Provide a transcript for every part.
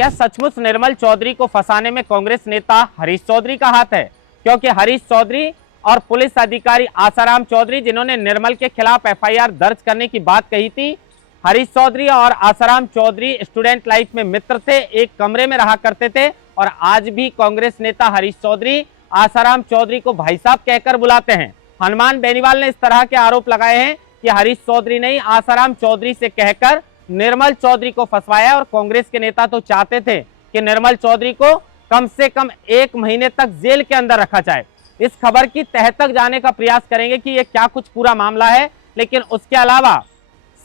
क्या सचमुच निर्मल चौधरी को फंसाने में कांग्रेस नेता हरीश चौधरी का हाथ है? क्योंकि हरीश चौधरी और पुलिस अधिकारी आसाराम चौधरी जिन्होंने निर्मल के खिलाफ एफआईआर दर्ज करने की बात कही थी, हरीश चौधरी और आसाराम चौधरी स्टूडेंट लाइफ में मित्र थे, एक कमरे में रहा करते थे और आज भी कांग्रेस नेता हरीश चौधरी आसाराम चौधरी को भाई साहब कहकर बुलाते हैं। हनुमान बेनीवाल ने इस तरह के आरोप लगाए हैं कि हरीश चौधरी ने आसाराम चौधरी से कहकर निर्मल चौधरी को फंसवाया और कांग्रेस के नेता तो चाहते थे कि निर्मल चौधरी को कम से कम 1 महीने तक जेल के अंदर रखा जाए। इस खबर की तह तक जाने का प्रयास करेंगे कि यह क्या कुछ पूरा मामला है, लेकिन उसके अलावा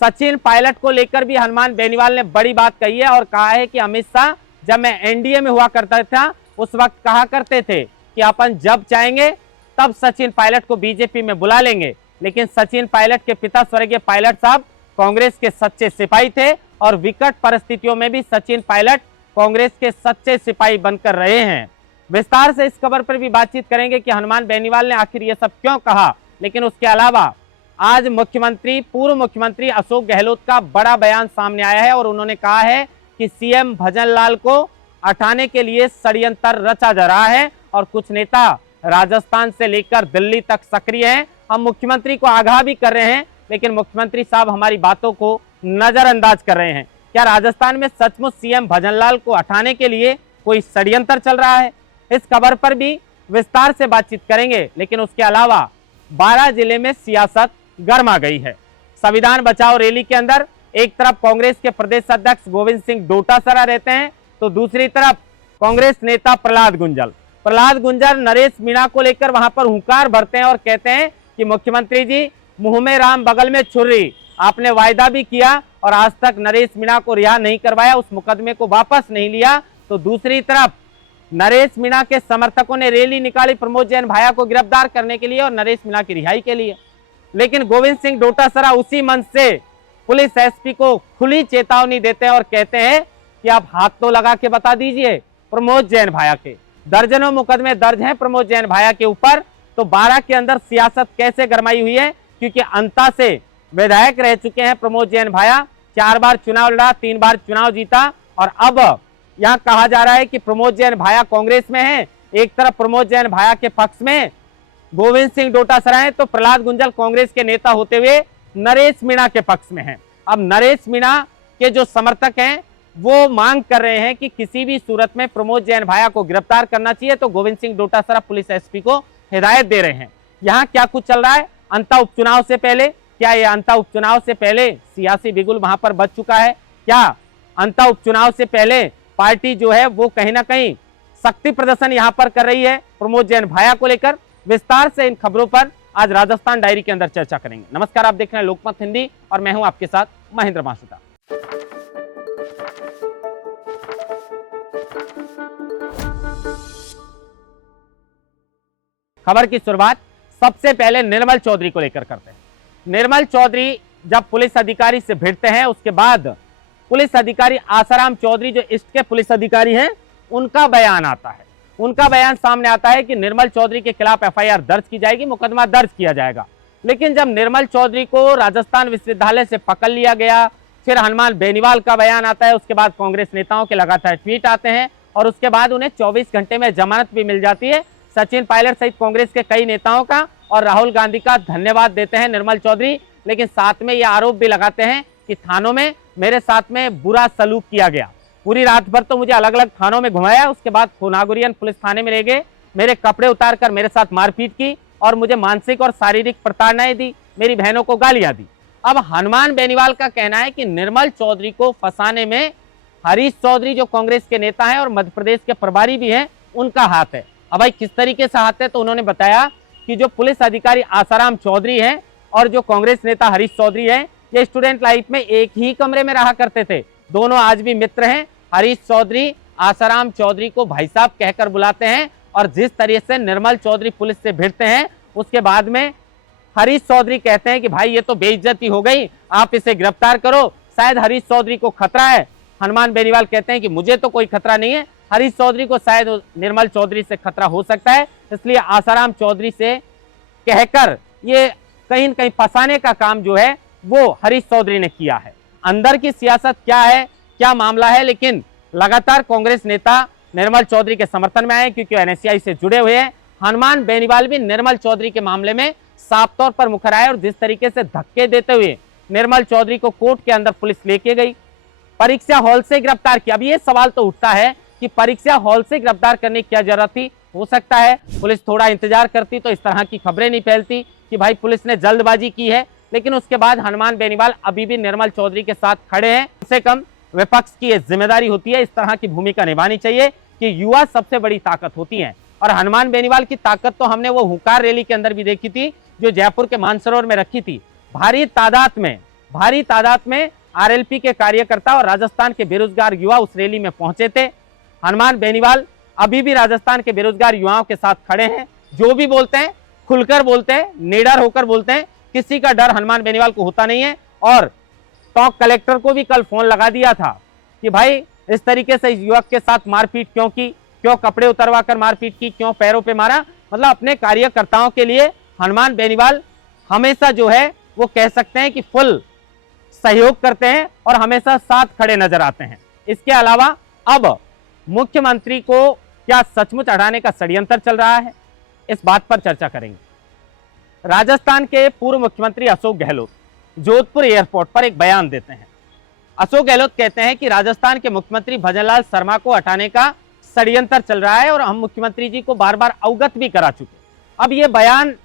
सचिन पायलट को लेकर भी हनुमान बेनीवाल ने बड़ी बात कही है और कहा है कि अमित शाह जब मैं एनडीए में हुआ करता था उस वक्त कहा करते थे कि अपन जब चाहेंगे तब सचिन पायलट को बीजेपी में बुला लेंगे, लेकिन सचिन पायलट के पिता स्वर्गीय पायलट साहब कांग्रेस के सच्चे सिपाही थे और विकट परिस्थितियों में भी सचिन पायलट कांग्रेस के सच्चे सिपाही बनकर रहे हैं। विस्तार से इस खबर पर भी बातचीत करेंगे कि हनुमान बेनीवाल ने आखिर ये सब क्यों कहा, लेकिन उसके अलावा आज पूर्व मुख्यमंत्री अशोक गहलोत का बड़ा बयान सामने आया है और उन्होंने कहा है कि सीएम भजनलाल को हटाने के लिए षड्यंत्र रचा जा रहा है और कुछ नेता राजस्थान से लेकर दिल्ली तक सक्रिय हैं। हम मुख्यमंत्री को आगाह भी कर रहे हैं, लेकिन मुख्यमंत्री साहब हमारी बातों को नजरअंदाज कर रहे हैं। क्या राजस्थान में सचमुच सीएम भजनलाल को हटाने के लिए कोई षड्यंत्र चल रहा है? इस खबर पर भी विस्तार से बातचीत करेंगे, लेकिन उसके अलावा 12 जिले में सियासत गर्मा गई है। संविधान बचाओ रैली के अंदर एक तरफ कांग्रेस के प्रदेश अध्यक्ष गोविंद सिंह डोटासरा रहते हैं तो दूसरी तरफ कांग्रेस नेता प्रहलाद गुंजर नरेश मीणा को लेकर वहां पर हुंकार भरते हैं और कहते हैं कि मुख्यमंत्री जी मुंह में राम बगल में छुरी, आपने वायदा भी किया और आज तक नरेश मीणा को रिहा नहीं करवाया, उस मुकदमे को वापस नहीं लिया। तो दूसरी तरफ नरेश मीणा के समर्थकों ने रैली निकाली प्रमोद जैन भाया को गिरफ्तार करने के लिए और नरेश मीणा की रिहाई के लिए, लेकिन गोविंद सिंह डोटासरा उसी मंच से पुलिस एसपी को खुली चेतावनी देते हैं और कहते हैं कि आप हाथ तो लगा के बता दीजिए प्रमोद जैन भाया के दर्जनों मुकदमे दर्ज हैं प्रमोद जैन भाया के ऊपर। तो 12 के अंदर सियासत कैसे गरमाई हुई है, क्योंकि अंता से विधायक रह चुके हैं प्रमोद जैन भाया, 4 बार चुनाव लड़ा, 3 बार चुनाव जीता और अब यहां कहा जा रहा है कि प्रमोद जैन भाया कांग्रेस में है। एक तरफ प्रमोद जैन भाया के पक्ष में गोविंद सिंह डोटासरा है तो प्रहलाद गुंजर कांग्रेस के नेता होते हुए नरेश मीणा के पक्ष में है। अब नरेश मीणा के जो समर्थक हैं वो मांग कर रहे हैं कि किसी भी सूरत में प्रमोद जैन भाया को गिरफ्तार करना चाहिए, तो गोविंद सिंह डोटासरा पुलिस एसपी को हिदायत दे रहे हैं। यहाँ क्या कुछ चल रहा है अंता उपचुनाव से पहले? क्या ये अंता उपचुनाव से पहले सियासी बिगुल वहां पर बच चुका है? क्या अंता उपचुनाव से पहले पार्टी जो है वो कहीं ना कहीं शक्ति प्रदर्शन यहां पर कर रही है प्रमोद जैन भाया को लेकर? विस्तार से इन खबरों पर आज राजस्थान डायरी के अंदर चर्चा करेंगे। नमस्कार, आप देख रहे हैं लोकमत हिंदी और मैं हूं आपके साथ महेंद्र माशुदा। खबर की शुरुआत सबसे पहले निर्मल चौधरी को लेकर करते हैं। निर्मल चौधरी जब पुलिस अधिकारी से भिड़ते हैं उसके बाद पुलिस अधिकारी आसाराम चौधरी जो ईस्ट के पुलिस अधिकारी हैं उनका बयान आता है। उनका बयान सामने आता है कि निर्मल चौधरी के खिलाफ एफआईआर दर्ज की जाएगी, मुकदमा दर्ज किया जाएगा। लेकिन जब निर्मल चौधरी को राजस्थान विश्वविद्यालय से पकड़ लिया गया, फिर हनुमान बेनीवाल का बयान आता है, उसके बाद कांग्रेस नेताओं के लगातार ट्वीट आते हैं और उसके बाद उन्हें 24 घंटे में जमानत भी मिल जाती है। सचिन पायलट सहित कांग्रेस के कई नेताओं का और राहुल गांधी का धन्यवाद देते हैं निर्मल चौधरी, लेकिन साथ में यह आरोप भी लगाते हैं कि थानों में मेरे साथ में बुरा सलूक किया गया। पूरी रात भर तो मुझे अलग अलग थानों में घुमाया, उसके बाद नागौरियन पुलिस थाने में ले गए, मेरे कपड़े उतार कर मेरे साथ मारपीट की और मुझे मानसिक और शारीरिक प्रताड़नाएं दी, मेरी बहनों को गालियां दी। अब हनुमान बेनीवाल का कहना है कि निर्मल चौधरी को फंसाने में हरीश चौधरी जो कांग्रेस के नेता हैं और मध्य प्रदेश के प्रभारी भी हैं उनका हाथ है। अब भाई किस तरीके से हाथ है, तो उन्होंने बताया कि जो पुलिस अधिकारी आसाराम चौधरी हैं और जो कांग्रेस नेता हरीश चौधरी हैं ये स्टूडेंट लाइफ में एक ही कमरे में रहा करते थे, दोनों आज भी मित्र हैं। हरीश चौधरी आसाराम चौधरी को भाई साहब कहकर बुलाते हैं और जिस तरीके से निर्मल चौधरी पुलिस से भिड़ते हैं उसके बाद में हरीश चौधरी कहते हैं कि भाई ये तो बेइज्जती हो गई, आप इसे गिरफ्तार करो, शायद हरीश चौधरी को खतरा है। हनुमान बेनीवाल कहते हैं कि मुझे तो कोई खतरा नहीं है, हरीश चौधरी को शायद निर्मल चौधरी से खतरा हो सकता है, इसलिए आसाराम चौधरी से कहकर ये कहीं न कहीं फंसाने का काम जो है वो हरीश चौधरी ने किया है। अंदर की सियासत क्या है, क्या मामला है, लेकिन लगातार कांग्रेस नेता निर्मल चौधरी के समर्थन में आए क्योंकि एनएसयूआई से जुड़े हुए हैं। हनुमान बेनीवाल भी निर्मल चौधरी के मामले में साफ तौर पर मुखर आए और जिस तरीके से धक्के देते हुए निर्मल चौधरी को कोर्ट के अंदर पुलिस लेके गई, परीक्षा हॉल से गिरफ्तार किया। अब ये सवाल तो उठता है कि परीक्षा हॉल से गिरफ्तार करने की क्या जरूरत थी। हो सकता है पुलिस थोड़ा इंतजार करती तो इस तरह की खबरें नहीं फैलती कि भाई पुलिस ने जल्दबाजी की है, लेकिन उसके बाद हनुमान बेनीवाल अभी भी निर्मल चौधरी के साथ खड़े हैं। कम से कम विपक्ष की ये जिम्मेदारी होती है, इस तरह की भूमिका निभानी चाहिए कि युवा सबसे बड़ी ताकत होती है। और हनुमान बेनीवाल की ताकत तो हमने वो हुंकार रैली के अंदर भी देखी थी जो जयपुर के मानसरोवर में रखी थी। भारी तादाद में आरएलपी के कार्यकर्ता और राजस्थान के बेरोजगार युवा उस रैली में पहुंचे थे। हनुमान बेनीवाल अभी भी राजस्थान के बेरोजगार युवाओं के साथ खड़े हैं। जो भी बोलते हैं खुलकर बोलते हैं, निडर होकर बोलते हैं, किसी का डर हनुमान बेनीवाल को होता नहीं है। और टॉक कलेक्टर को भी कल फोन लगा दिया था कि भाई इस तरीके से युवक के साथ मारपीट क्यों की, क्यों कपड़े उतरवा कर मारपीट की, क्यों पैरों पे मारा। मतलब अपने कार्यकर्ताओं के लिए हनुमान बेनीवाल हमेशा जो है वो कह सकते हैं कि फुल सहयोग करते हैं और हमेशा साथ खड़े नजर आते हैं। इसके अलावा अब मुख्यमंत्री को क्या सचमुच हटाने का षड्यंत्र चल रहा है, इस बात पर चर्चा करेंगे। राजस्थान के पूर्व मुख्यमंत्री अशोक गहलोत जोधपुर एयरपोर्ट पर एक बयान देते हैं। अशोक गहलोत कहते हैं कि राजस्थान के मुख्यमंत्री भजनलाल शर्मा को हटाने का षड्यंत्र चल रहा है और हम मुख्यमंत्री जी को बार बार अवगत भी करा चुके। अब ये बयान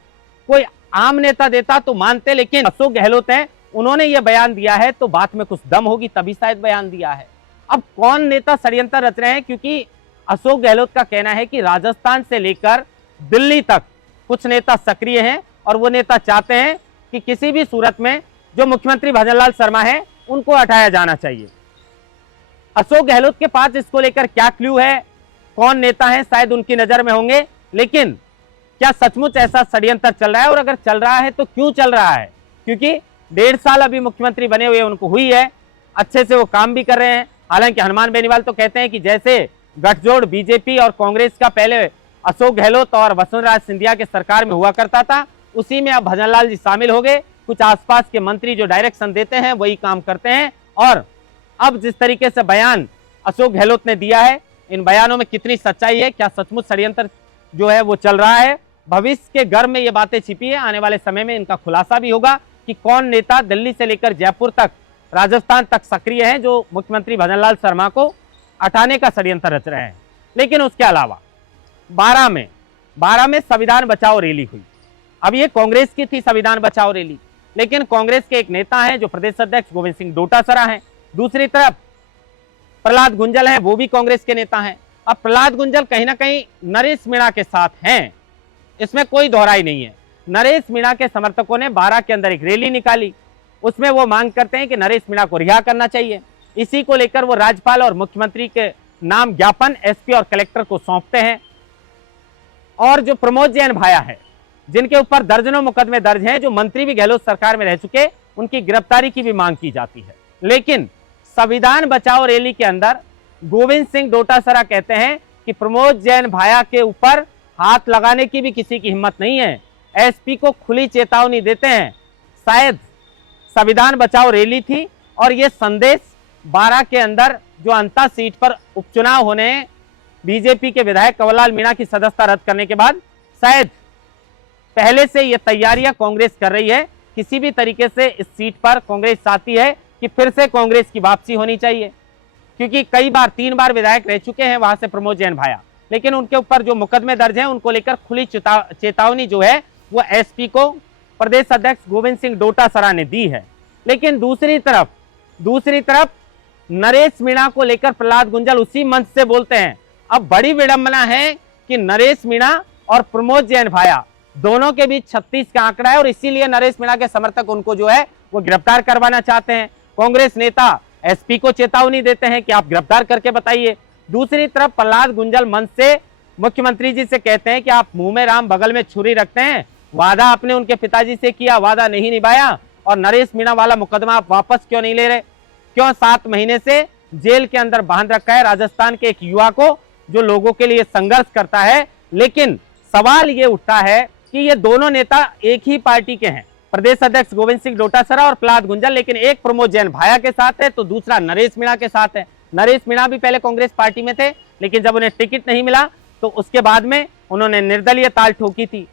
कोई आम नेता देता तो मानते, लेकिन अशोक गहलोत हैं, उन्होंने ये बयान दिया है तो बात में कुछ दम होगी तभी शायद बयान दिया है। अब कौन नेता षड्यंत्र रच रहे हैं, क्योंकि अशोक गहलोत का कहना है कि राजस्थान से लेकर दिल्ली तक कुछ नेता सक्रिय हैं और वो नेता चाहते हैं कि किसी भी सूरत में जो मुख्यमंत्री भजनलाल शर्मा है उनको हटाया जाना चाहिए। अशोक गहलोत के पास इसको लेकर क्या क्लू है, कौन नेता है, शायद उनकी नजर में होंगे, लेकिन क्या सचमुच ऐसा षड्यंत्र चल रहा है और अगर चल रहा है तो क्यों चल रहा है? क्योंकि 1.5 साल अभी मुख्यमंत्री बने हुए उनको हुई है, अच्छे से वो काम भी कर रहे हैं। हालांकि हनुमान बेनीवाल तो कहते हैं कि जैसे गठजोड़ बीजेपी और कांग्रेस का पहले अशोक गहलोत और वसुंधरा सिंधिया के सरकार में हुआ करता था, उसी में अब भजनलाल जी शामिल हो गए। कुछ आसपास के मंत्री जो डायरेक्शन देते हैं वही काम करते हैं। और अब जिस तरीके से बयान अशोक गहलोत ने दिया है, इन बयानों में कितनी सच्चाई है, क्या सचमुच षड्यंत्र जो है वो चल रहा है, भविष्य के घर में ये बातें छिपी है। आने वाले समय में इनका खुलासा भी होगा कि कौन नेता दिल्ली से लेकर जयपुर तक, राजस्थान तक सक्रिय हैं जो मुख्यमंत्री भजनलाल शर्मा को हटाने का षड्यंत्र रच रहे हैं। लेकिन उसके अलावा 12 में संविधान बचाओ रैली हुई। अब ये कांग्रेस की थी संविधान बचाओ रैली, लेकिन कांग्रेस के एक नेता हैं जो प्रदेश अध्यक्ष गोविंद सिंह डोटासरा हैं, दूसरी तरफ प्रहलाद गुंजल हैं, वो भी कांग्रेस के नेता हैं। अब प्रहलाद गुंजल कहीं ना कहीं नरेश मीणा के साथ हैं, इसमें कोई दोहराई नहीं है। नरेश मीणा के समर्थकों ने 12 के अंदर एक रैली निकाली, उसमें वो मांग करते हैं कि नरेश मीणा को रिहा करना चाहिए। इसी को लेकर वो राज्यपाल और मुख्यमंत्री के नाम ज्ञापन एसपी और कलेक्टर को सौंपते हैं। और जो प्रमोद जैन भाया है, जिनके ऊपर दर्जनों मुकदमे दर्ज हैं, जो मंत्री भी गहलोत सरकार में रह चुके, उनकी गिरफ्तारी की भी मांग की जाती है। लेकिन संविधान बचाओ रैली के अंदर गोविंद सिंह डोटासरा कहते हैं कि प्रमोद जैन भाया के ऊपर हाथ लगाने की भी किसी की हिम्मत नहीं है। एसपी को खुली चेतावनी देते हैं। शायद संविधान बचाओ रैली थी और ये संदेश 12 के अंदर जो अंता सीट पर उपचुनाव होने, बीजेपी के विधायक कंवरलाल मीणा की सदस्यता रद्द करने के बाद शायद पहले से ये तैयारियां कांग्रेस कर रही है। किसी भी तरीके से इस सीट पर कांग्रेस चाहती है कि फिर से कांग्रेस की वापसी होनी चाहिए, क्योंकि कई बार 3 बार विधायक रह चुके हैं वहां से प्रमोद जैन भाया, लेकिन उनके ऊपर जो मुकदमे दर्ज हैं उनको लेकर खुली चेतावनी जो है वो एसपी को प्रदेश अध्यक्ष गोविंद सिंह डोटासरा ने दी है। लेकिन दूसरी तरफ नरेश मीणा को लेकर प्रहलाद गुंजल उसी मंच से बोलते हैं। अब बड़ी विडंबना है कि नरेश मीणा और प्रमोद जैन भाया दोनों के बीच 36 का आंकड़ा है और इसीलिए नरेश मीणा के समर्थक उनको जो है वो गिरफ्तार करवाना चाहते हैं। कांग्रेस नेता एसपी को चेतावनी देते हैं कि आप गिरफ्तार करके बताइए। दूसरी तरफ प्रहलाद गुंजल मंच से मुख्यमंत्री जी से कहते हैं कि आप मुंह में राम बगल में छुरी रखते हैं, वादा आपने उनके पिताजी से किया, वादा नहीं निभाया, और नरेश मीणा वाला मुकदमा आप वापस क्यों नहीं ले रहे? क्यों 7 महीने से जेल के अंदर बांध रखा है राजस्थान के एक युवा को जो लोगों के लिए संघर्ष करता है? लेकिन सवाल ये उठता है कि ये दोनों नेता एक ही पार्टी के हैं, प्रदेश अध्यक्ष गोविंद सिंह डोटासरा और प्रहलाद गुंजल, लेकिन एक प्रमोद जैन भाया के साथ है तो दूसरा नरेश मीणा के साथ है। नरेश मीणा भी पहले कांग्रेस पार्टी में थे, लेकिन जब उन्हें टिकट नहीं मिला तो उसके बाद में उन्होंने निर्दलीय ताल ठोकी थी।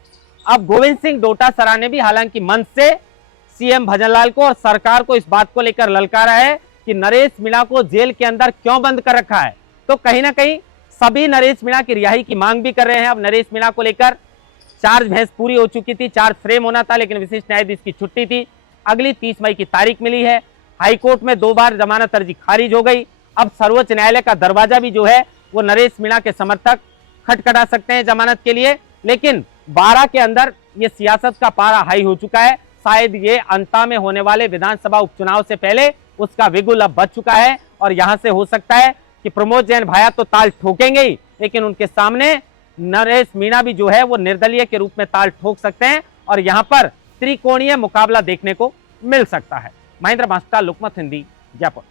अब गोविंद सिंह डोटासरा ने भी हालांकि मंच से सीएम भजनलाल को और सरकार को इस बात को लेकर ललकारा है कि नरेश मीणा को जेल के अंदर क्यों बंद कर रखा है। तो कहीं ना कहीं सभी नरेश मीणा की रिहाई की मांग भी कर रहे हैं। अब नरेश मीणा को लेकर चार्ज बहस पूरी हो चुकी थी, चार्ज फ्रेम होना था, लेकिन विशिष्ट न्यायाधीश की छुट्टी थी। अगली 30 मई की तारीख मिली है। हाईकोर्ट में 2 बार जमानत अर्जी खारिज हो गई। अब सर्वोच्च न्यायालय का दरवाजा भी जो है वो नरेश मीणा के समर्थक खटखटा सकते हैं जमानत के लिए, लेकिन 12 के अंदर ये सियासत का पारा हाई हो चुका है। शायद ये अंता में होने वाले विधानसभा उपचुनाव से पहले उसका बिगुल अब बच चुका है और यहां से हो सकता है कि प्रमोद जैन भाया तो ताल ठोकेंगे ही, लेकिन उनके सामने नरेश मीणा भी जो है वो निर्दलीय के रूप में ताल ठोक सकते हैं और यहां पर त्रिकोणीय मुकाबला देखने को मिल सकता है। महेंद्र मास्टर, लोकमत हिंदी, जयपुर।